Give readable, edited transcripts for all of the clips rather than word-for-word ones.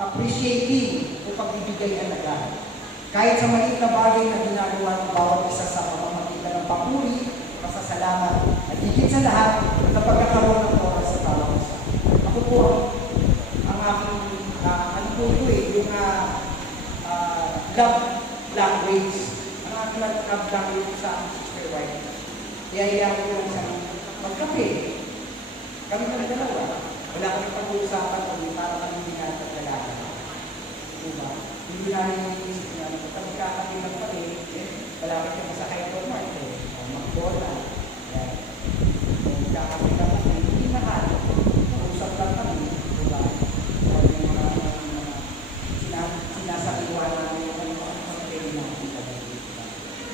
appreciating o pagbibigay halaga. Kahit sa maliit na bagay na ginagawa ng bawat isa sa pamamagitan ng papuri, pasasalamat, at higit sa lahat, sa pagkakaroon ng oras sa bawat isa. Ako po, ang aking, yung love language. Ang aking love language sa Sister White. Kaya ko lang sa magkape. Kami na dalawa. Wala kami pag-uusapan kung para kami binatagdalaga. Diba? Hindi namin iisip na kapag kakapi ng pati, malapit kami sa hypermart. Magbola. Kung kakapi ng pati, hindi mahal. Usap lang kami. Diba? Yung mga sinasakiwan namin yung mga pagkain natin.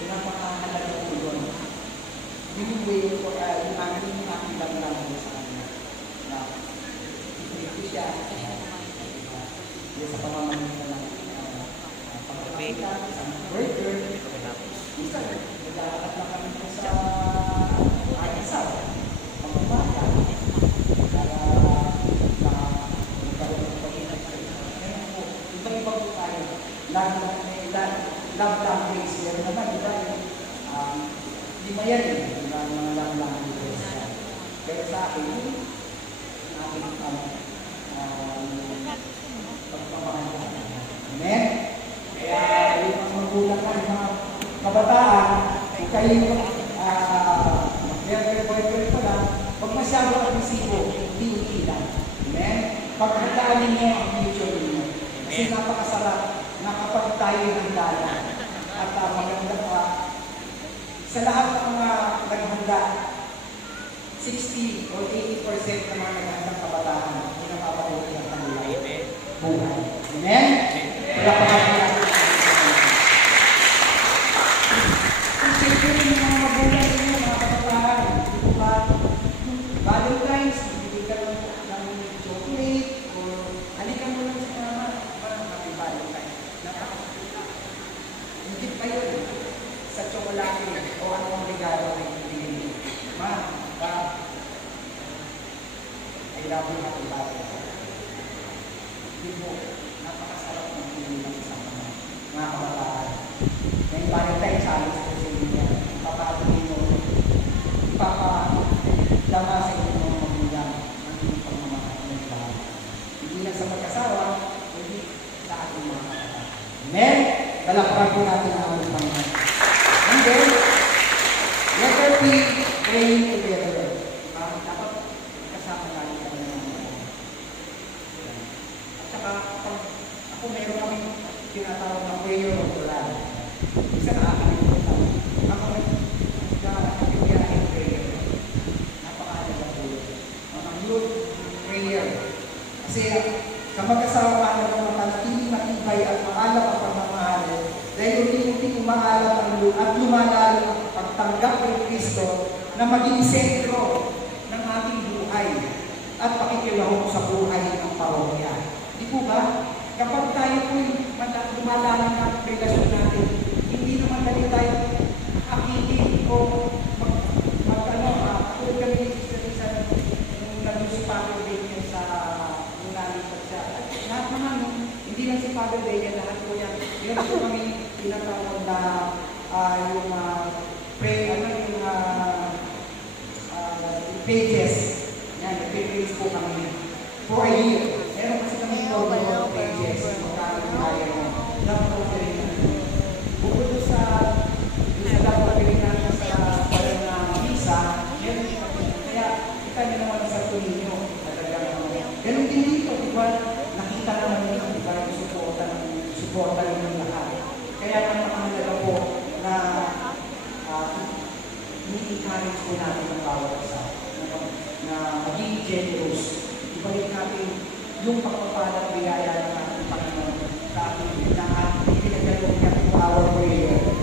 Pinapakahalaga ko yun. Yung way ko, yung aking damdamin sa kanya. Na, ito siya. Sa pamamagitan ng pagkakita, sa burger, isa, naglalakad na kami sa Arkansas, pamabata, para magkaroon ng pag-inag sa isa. Kaya po, iba-iba po tayo. Love language, pero naman, iba yung lima yan eh, mga love language. Pero sa akin, yung aking Amen? Kaya yung mga magulang ka, yung mga kabataan, kung kayo mag-boyfriend pa lang, huwag masyado agresibo, hindi lang. Amen? Paghandaan ninyo ang future ninyo. Kasi napakasarap na kapag tayo handa at maganda pa, sa lahat ng mga naghanda, 60 or 80% ng mga naghandang kabataan, hindi napapabuti ang kanilang buhay. Amen? Wala pa kami natin. Kung siyempre yung mga magulang ninyo, mga kabataan, dito ba, Valentine's, bibigyan ng chocolate, o halikan mo lang sa mama, parang happy Valentine's. Hindi pa yun sa chocolate o anong regalo na ibigay niyo. Ma, I love you, happy Valentine's. Hindi po, napakasarap ng pilihan sa mga kabataan. Ngayon, Valentine challenge ko sa inyo yan. Ipapatuloy mo, ipapadama sa inyo mga magulang ang inyong pagmamahal ng bahay. Hindi lang sa pagkasawa, hindi sa ating mga kabataan. Amen? Dalakpan po natin ang aming Panginoon. And then, letter P, praying together. Dapat kasama tayo kami ng mga. At saka, ako meron kami tinatawag na prayer of the land. Isa na akin ito. Ako nagbibiyahin prayer. Napakahalaga po yun. Ang youth prayer. Kasi sa mag-asawa ka na ng matanatiling matibay at maalam ang pagmamahal, dahil unti-unti umaalam ang at lumalalo ang pagtanggap ng Kristo na maging sentro ng ating buhay at pakikilahok sa buhay ng parokya. Di po ba? Kapag tayo po'y lumalalang ng relasyon natin, hindi naman dali tayo akitin o tulad kami ni Sister Lisa nung nandun si Father Daniel sa nung nalipat siya. At lahat naman, hindi lang si Father Daniel, lahat po yan. Meron po kami tinatawag na yung pages. Yan, pages po kami. For a year. Meron kasi kami yung pages. Magkakagaya mo. Love-offering natin. Bukod sa love-offering natin sa walang na visa, meron kami. Kaya, kita nyo naman sa tuloy nyo. Ganun din dito, di ba? Nakita naman nyo, di ba? Suporta ng lahat. Kaya napakahalaga po na i-encourage po natin ang bawat isa na maging generous. Ibalik natin yung pagpapalang biyaya ng ating Panginoon sa ating pinagdalong niya to our prayer.